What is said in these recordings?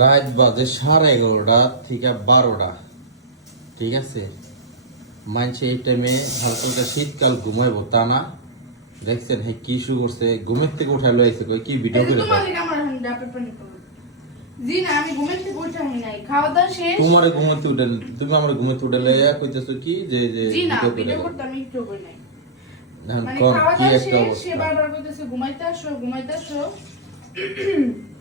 রাত বাজে সাড়ে এগারোটা থেকে বারোটা। ঠিক আছে? মানছে এই টাইমে হালকা শীতকাল ঘুমাইবো তা না? দেখছেন হ্যাঁ কি শুরু করছে ঘুমের থেকে উঠালো আইছে কই কি ভিডিও করে তোমার উঠে ঘুমাতে উঠে তুমি আমার ঘুমাতে উঠে লইয়া কইতেছো কি যে ভিডিও। করতে আমি একটু করি নাই। এখন মানে কি একটা অবস্থা। ঘুমাইতে আসো ঘুমাইতে আসো।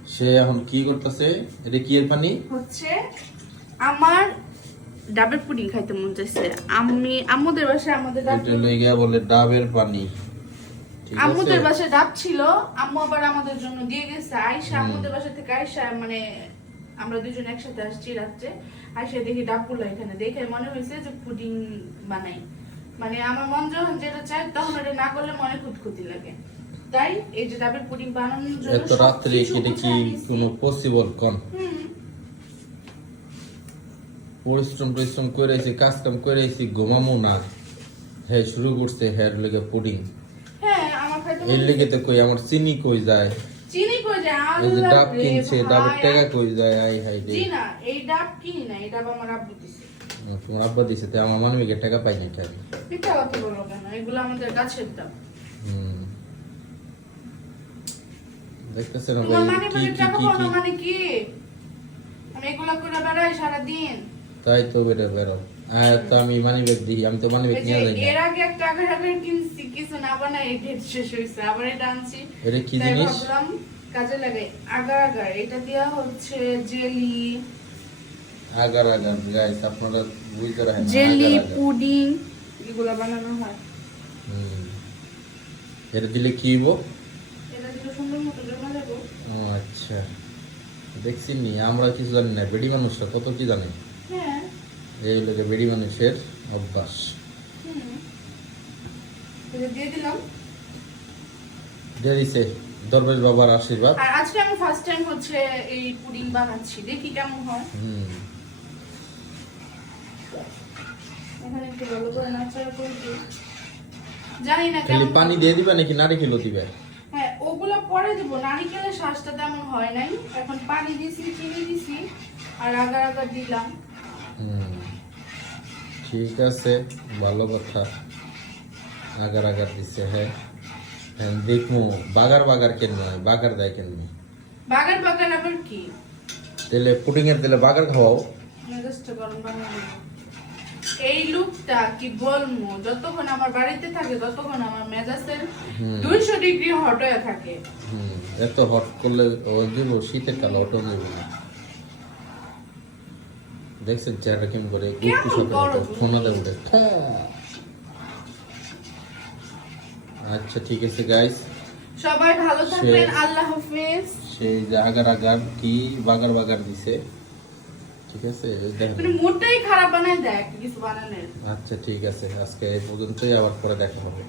সে এখন কি করতেছে? এটা কি এর পানি? হচ্ছে আমার ডাবের পুডিং খাইতে মন চাইছে। আমি আম্মুদের বাসায় আমাদের ডাব এটা লেগে বলে ডাবের পানি। আম্মুদের বাসায় ডাব ছিল আম্মু আবার আমাদের জন্য দিয়ে গেছে। হুম। আম্মুদের বাসা থেকে আয়সা মানে আমরা দুজন একসাথে আসছি রাত্রে। আয়সা দেখি ডাবগুলো এখানে দেখে মনে হয়েছে যে পুডিং বানাই। মানে আমার মন যখন যেটা চায় তখন এটা না করলে মনে খুঁতখুতি লাগে। তাই এই যে ডাবের পুডিং বানানোর জন্য এত রাত্রে এটা কি কোনো পসিবল কোন পরিশ্রম পরিশ্রম করে আইছি কাজ কাম করে ঘুমামো না। হ্যাঁ শুরু করছে হেয়ার লেগে পুডিং। হ্যাঁ আমার খাইতে এর লেগে তো কই আমার চিনি কই যায়? চিনি কই যায়? এই যে ডাব কিনছে ডাবের টাকা কই যায়? আই হাই রে। না এই ডাব কিনি না এই ডাব আমার আব্বু দিছে। তোমার আব্বা দিছে তো আমার মানবিকের টাকা পাই নাই কেন মিথ্যা কথা বলো কেন? এগুলো আমাদের গাছের ডাব। হুম। দেখতেছে না ভাই মানে কি মানে কি কি কি? মানে কি? আমি এগুলা করে বেড়াই সারাদিন। তাই তো বেটা বেরো আর তো আমি মানিব্যাগ দিই আমি তো মানিব্যাগ এই যে নিয়ে যাই এর আগে একটা আগে আগে কিনছি কিছু না বানাই ডেট শেষ হয়েছে। আবার এটা আনছি। এটা কি জিনিস? ভাবলাম কাজে লাগাই। আগার আগার এটা দেওয়া হচ্ছে জেলি। আগার আগার গাইস আপনারা বুঝতে রাখেন জেলি। পুডিং। এগুলো বানানো হয়। হুম। এটা দিলে কি হইব? এটা দিলে সুন্দর মতো আচ্ছা। দেখছি নি আমরা কিছু জানি না বেডি মানুষরা কত কি জানে? হ্যাঁ। এই হলো যে বেডি মানুষের অভ্যাস। দরবেশ বাবার আশীর্বাদ। আর আজকে আমি ফার্স্ট টাইম হচ্ছে এই পুডিং বানাচ্ছি দেখি কেমন হয়। হুম। এখানে একটু ভালো করে করে দিই জানি না খালি পানি দিয়ে দিবা নাকি নারিকেলও দিবে? পরে দিব। নারিকেলের শ্বাসটা তেমন হয় নাই। এখন পানি দিছি চিনি দিছি আর আগার আগার দিলাম। ঠিক আছে ভালো কথা। আগার আগার দিছে হ্যাঁ। হ্যাঁ দেখব বাগার বাগার কেন নয় বাগার দেয় কেন বাগার বাগার আবার কি? তেলে পুডিং এর তেলে বাগার খাওয়াও? গরম এই লুকটা কি বলব? যতক্ষণ আমার বাড়িতে থাকে ততক্ষণ আমার মেজাজের দুইশো ডিগ্রি হট হয়ে থাকে। এত হট করলে দিব শীতের কালে দিব না। দেখছেন চেহারা কেমন করে? গুপ্ত কেমন সাথে ফোনা দেবে আচ্ছা ঠিক আছে গাইস সবাই ভালো থাকবেন। আল্লাহ হাফেজ। সেই যে আগার আগার কি বাগার বাগার দিছে ঠিক আছে? মানে খারাপ বানায় দেখ কিছু বানানোর। আচ্ছা ঠিক আছে। আজকে এই পর্যন্তই আবার পরে দেখা হবে।